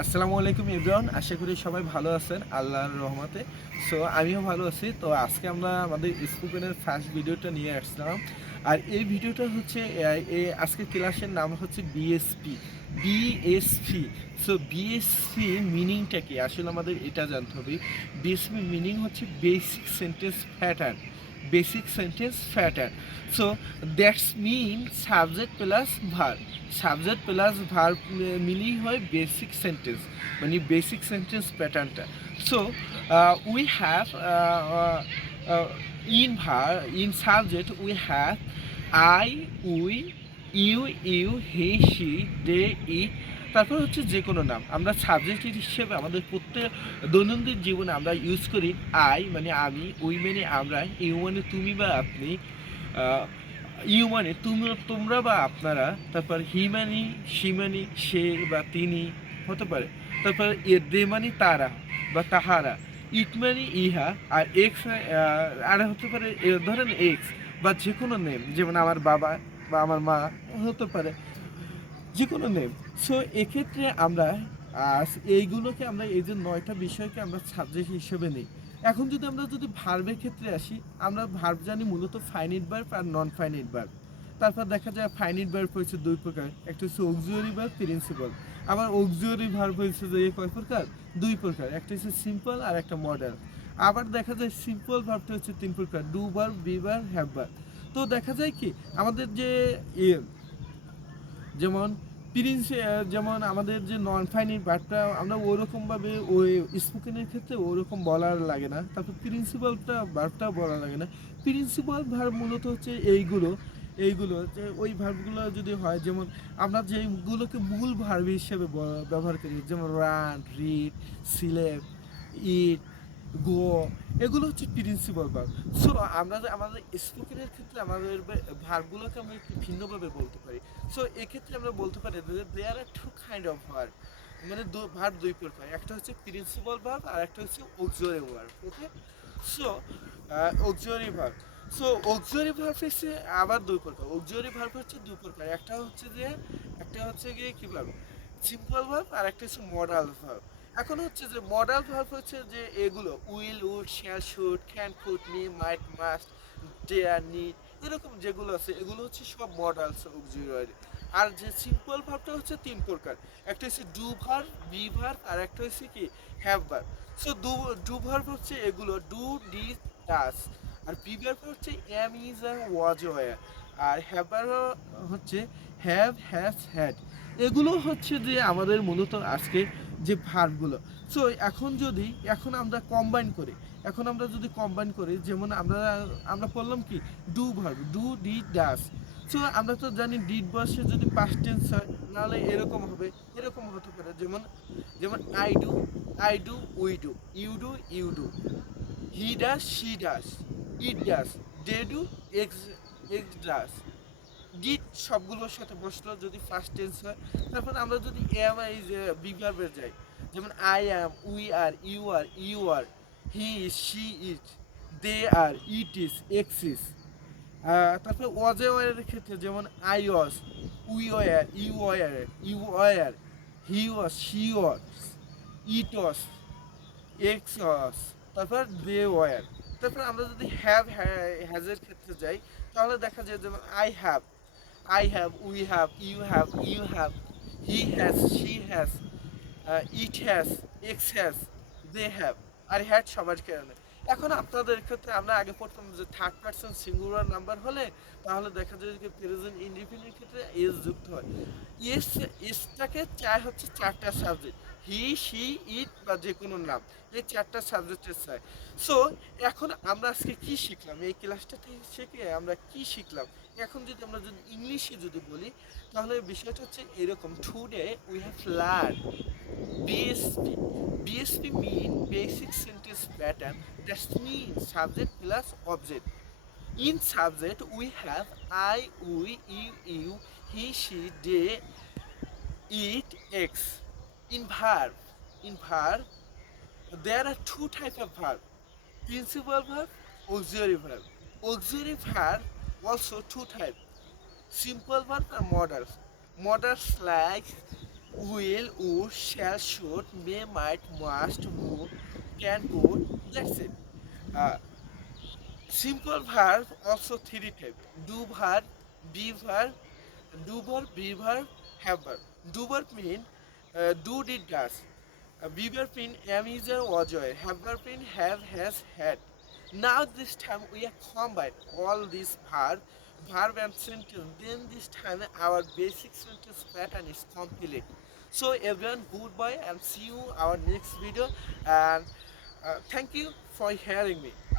আসসালামু আলাইকুম এভরিওয়ান, আশা করি সবাই ভালো আছেন আল্লাহর রহমতে। সো আমিও ভালো আছি। তো আজকে আমরা আমাদের স্পোকেনের ফার্স্ট ভিডিওটা নিয়ে আসলাম। আর এই ভিডিওটা হচ্ছে আজকের ক্লাসের নাম হচ্ছে বিএসপি। বিএসপি। সো বিএসপি মিনিংটা কি আসলে আমাদের এটা জানতে হবে। বিএসপি মিনিং হচ্ছে basic sentence pattern. Basic sentence pattern. So that's mean subject plus verb. Subject plus verb মিলিয়ে হয় বেসিক সেন্টেন্স, মানে বেসিক সেন্টেন্স প্যাটার্নটা। So we have in subject we have I, we, you, he, she, they, it. তারপর হচ্ছে যে কোনো নাম আমরা সাবজেক্ট হিসেবে আমাদের প্রত্যেক দৈনন্দিন জীবনে আমরা ইউজ করি। আই মানে আমি, উই মানে আমরা, ইউ মানে তুমি বা আপনি, ইউ মানে তুমি তোমরা বা আপনারা, তারপর হি মানে সি মানে সে বা তিনি হতে পারে, তারপর দে মানে তারা বা তাহারা, ইট মানে ইহা, আর এক্স আর হতে পারে ধরেন এক্স বা যে কোনো নেম, যেমন আমার বাবা বা আমার মা হতে পারে, যে কোনো নেম। সো এক্ষেত্রে আমরা এইগুলোকে আমরা এই যে 9টা বিষয়কে আমরা সাবজেক্ট হিসেবে নিই। এখন যদি ভার্বের ক্ষেত্রে আসি, আমরা ভার্ব জানি মূলত ফাইনিট ভার্ব আর নন ফাইনিট ভার্ব। তারপর দেখা যায় ফাইনিট ভার্ব হয়েছে দুই প্রকার, একটা হচ্ছে অক্সিলারি ভার্ব, প্রিন্সিপাল। আবার অক্সিলারি ভার্ব হয়েছে যে কয় প্রকার, দুই প্রকার, একটা হচ্ছে সিম্পল আর একটা মডার্ন। আবার দেখা যায় সিম্পল ভার্বটা হচ্ছে তিন প্রকার, do verb, be verb, have verb. তো দেখা যায় কি আমাদের যে যেমন যেমন আমাদের যে নন ফাইনিট ভার্বটা আমরা ওরকমভাবে ওই স্পোকেনের ক্ষেত্রে ওরকম বলার লাগে না। তারপর প্রিন্সিপালটা ভার্বটা বলা লাগে না। প্রিন্সিপাল ভার্ব মূলত হচ্ছে এইগুলো যে ওই ভার্বগুলো যদি হয়, যেমন আমরা যেগুলোকে মূল ভার্ব হিসেবে ব্যবহার করি, যেমন রান, রিড, সিলেক্ট, ইট, গো, এগুলো হচ্ছে প্রিন্সিপাল ভার্ব। সো আমরা আমাদের স্পোকেনের ক্ষেত্রে আমাদের ভার্বগুলোকে আমরা একটু ভিন্নভাবে বলতে পারি। সো এক্ষেত্রে আমরা বলতে পারি যে there are two kind of verb, মানে ভার্ব দুই প্রকার, একটা হচ্ছে প্রিন্সিপাল ভার্ব আর একটা হচ্ছে auxiliary verb. Okay. So auxiliary verb, so auxiliary verb হচ্ছে আবার দুই প্রকার। অক্সিলারি ভার্ব হচ্ছে দুই প্রকার, একটা হচ্ছে গিয়ে কি ভার্ব, সিম্পল ভার্ব, আর একটা হচ্ছে মডাল ভার্ব। এখন হচ্ছে যে মডাল ভার্ব হচ্ছে যে এগুলো will, would, shall, should, can, could, may, might, must, dare, need, এরকম যেগুলো আছে এগুলো হচ্ছে সব মডালস অক্সিলারি। আর যে সিম্পল ভার্বটা হচ্ছে তিন প্রকার, একটা হচ্ছে ডু ভার্ব, বি ভার্ব, আর একটা হচ্ছে কি have verb. So do verb হচ্ছে এগুলো ডু, ডিড, ডাস। আর বি ভার্ব হচ্ছে am, is, are was, were. আর হ্যাভ ভার্ব হচ্ছে হ্যাভ, হ্যাজ, হ্যাড। এগুলো হচ্ছে যে আমাদের মূলত আজকে যে ভার্বগুলো। সো এখন আমরা কম্বাইন করি, যেমন আমরা পড়লাম কি do verb, do, did, does. So আমরা তো জানি ডিড বসে যদি পাস্ট টেন্স হয়, নাহলে এরকম হতে পারে, যেমন যেমন I do, we do, you do, he does, she does, it does, they do, x x does. Did সবগুলোর সাথে বসলো যদি ফার্স্ট টেন্স হয়। তারপর আমরা যদি এম আই বি ভার্বে যাই, যেমন I am, we are, you are, he is, she is, they are, it is, X is. তারপরে ওয়াজে ওয়ারের ক্ষেত্রে যেমন I was, you were, he was, she was, it was, X was, তারপর they war. তারপর আমরা যদি হ্যাজের ক্ষেত্রে যাই, তাহলে দেখা যায় যেমন I have, we have, you have, he has, she has, it has, X has, they have, আর হ্যাড সবার কারণে। এখন আপনাদের ক্ষেত্রে আমরা আগে পড়তাম যে থার্ড পারসন সিঙ্গুলার নাম্বার হলে তাহলে দেখা যায় যে প্রেজেন্ট ইনডিফিনিট ক্ষেত্রে এস যুক্ত হয়। এস এসটাকে হচ্ছে চারটা সাবজেক্ট, হি, শি, ইট বা যে কোনো নাম, এই চারটা সাবজেক্টের চাই। সো এখন আমরা আজকে কি শিখলাম, এই ক্লাসটা থেকে শিখে আমরা কি শিখলাম। এখন যদি ইংলিশে বলি, তাহলে বিষয়টা হচ্ছে এরকম, today we have learn BSP. BSP mean basic sentence pattern, that mean subject plus object. In subject we have I, we, you, he, she, they, it, X. In verb there are two types of verb: principal verb, auxiliary verb. Auxiliary verb also two types: simple verb and modals. Modals like will, would, shall, should, may, might, must, would, can, could. That's it. Uh, Simple verb also three type. Do verb, be verb, do verb, be verb, have verb. Do verb mean do, did, does. Be verb mean am, is, or was, or. Have verb mean have, has, had. Now this time we are combined all these verb and sentence. Then this time our basic sentence pattern is complete. So everyone, goodbye and see you our next video. And thank you for hearing me.